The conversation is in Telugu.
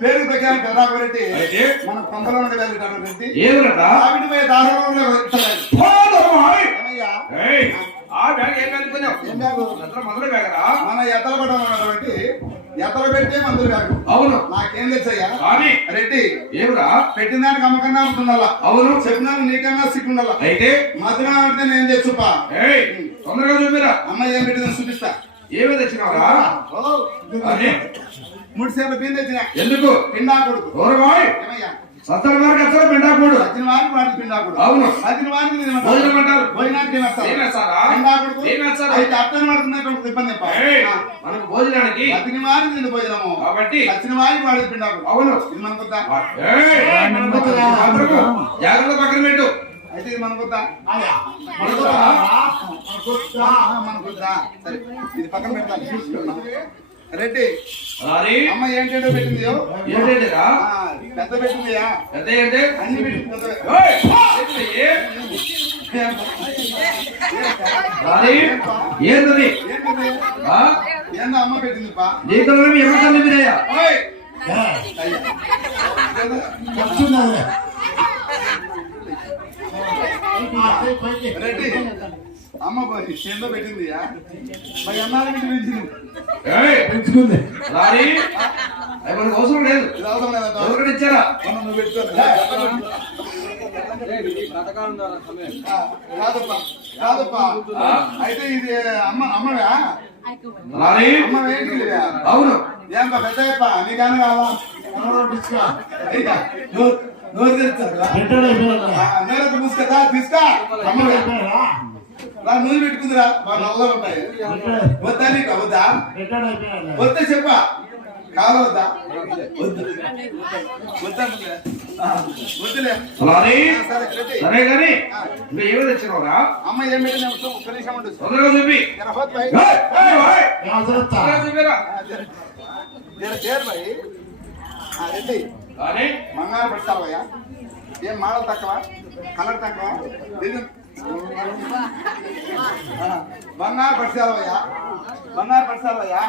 పేరు ప్రకారం కదారెడ్డి మన పంపలో రెడ్డి మన ఎత్తల పడ్డటువంటి ఎత్తలు పెట్టే మందులు బ్యాగు. అవును, నాకేం తెచ్చయ్యా రెడ్డి ఏమిరా పెట్టిన దానికి అమ్మకన్నా ఉండాలా. అవును, చెప్పినా నీకన్నా సిగ్గుండాలా. అయితే మధురా అంటే నేను తెచ్చుపా. తొందరగా చూపిరా. అమ్మ ఏం పెట్టిందని చూపిస్తా. ఏమి తెచ్చినావరా? 3 సేపల బియ్యం తెచ్చిన. ఎందుకు? పిండాకుడు. సత్తర వారికి అసలు పిండాకుడు. వచ్చిన వారికి వాడికి పిండాకుడు. అవును, వచ్చిన వారికి భోజనం అంటారు. భోజనానికి అయితే అర్థం పడుతున్నటువంటి ఇబ్బంది. మనకు భోజనానికి వచ్చిన వారికి నేను భోజనము కాబట్టి వచ్చిన వారికి వాడికి పిండాకుడు. అవును, ఇది మనకొద్దా? జాగ్రత్త పక్కన పెట్టు. అయితే ఇది మనకొద్దా? మనకొద్దా? సరే, ఇది పక్కన పెట్టాలి. చూసుకున్నా రెడ్డి అమ్మ ఏంటంటో పెట్టింది. ఏంటంటా పెద్ద పెట్టిందియా? పెద్ద ఏంటి? అన్ని పెట్టింది. ఏంటది? ఏందా అమ్మ పెట్టింది? నీకు ఎవరికయ్యా? రెడ్డి అమ్మ చేతిలో పెట్టింది. మరి అన్నానికి పెంచుకుంది. అవసరం లేదు. ఎవరికైనా ఇచ్చారా? నువ్వు పెట్టుకోరా. కాదప్పా అయితే ఇది అమ్మవా? అమ్మవేంటి? అవును. ఏం పెద్దప్ప నీకన్నా కావాలా? నోరు తీసుకా తీసుకో. నూనె పెట్టుకుందిరా, బాగా నల్లగా ఉంటాయి. వద్దా నీకు? వద్దా? వద్దా చెప్పా. కావద్దా? వద్దులే. సరే కానీ ఏమి తెచ్చినవరా? అమ్మ ఏం పెట్టిన తొందరగా చూపి. రెడ్డి బంగారు పెడతావయ్యా. ఏం మోడల్ తక్కువ, కలర్ తక్కువ, బంగారు పడిచావయ్యా. బంగారు పడిచావయ్యా.